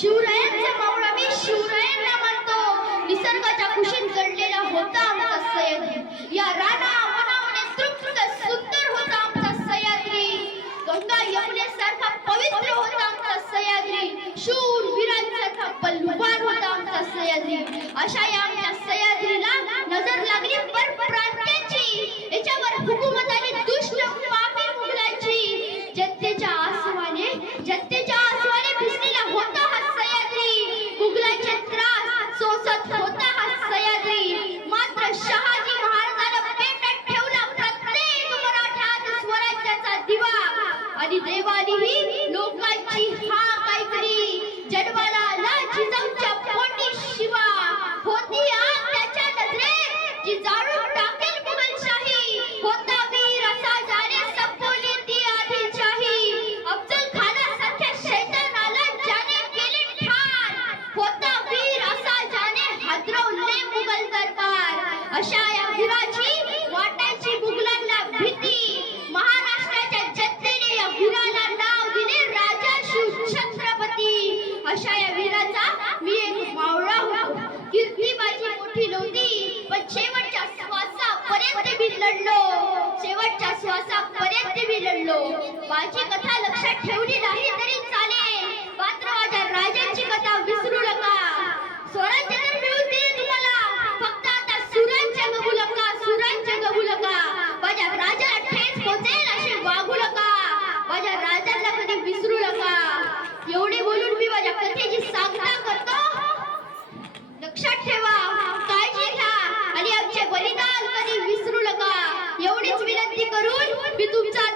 शिवरायांचा मावळा मी शिवरायांना मानतो. निसर्गाच्या कुशीत घडलेला होता आमचा सह्याद्री. या राणा वनावने तृप्त सुंदर होता आमचा सह्याद्री. गंगा यमुनेसारखा पवित्र होता आमचा सह्याद्री. शूर वीरांसारखा बलवान होता आमचा सह्याद्री. अशा या आमच्या सह्याद्री आणि देवानीही लोकांची हा काहीतरी जन्माला आला जिजाऊच्या पोटी शिवा. होती आग त्याच्या नजरे जी जाळून टाकेल मुघलशाही. होता वीर असा जाणे संपवली ती आधीच्याही अफजल खाना सारख्या शैतानाला ज्याने केले ठार. होता वीर असा जाणे हादरवले मुघल दरबार. अशा या वीराची वाटा युद्धी माझी मोठी नव्हती पण शेवटच्या श्वासापर्यंत मी लढलो. शेवटच्या श्वासापर्यंत मी लढलो. माझी कथा लक्षात ठेवली नाही तरी चालेल. मात्र माझ्या राजांची कथा विसरू नका. स्वराज्य तर मिळून देईल तुम्हाला. फक्त आता सुरांच्या गहू नका सुरांच्या गहू नका. माझ्या राजा ठेस पोहोचेल असे वागू नका. माझ्या राजाला कधी विसरू नका. एवढे बोलून मी माझ्या कथेची सांगता करतो. मी तुमचा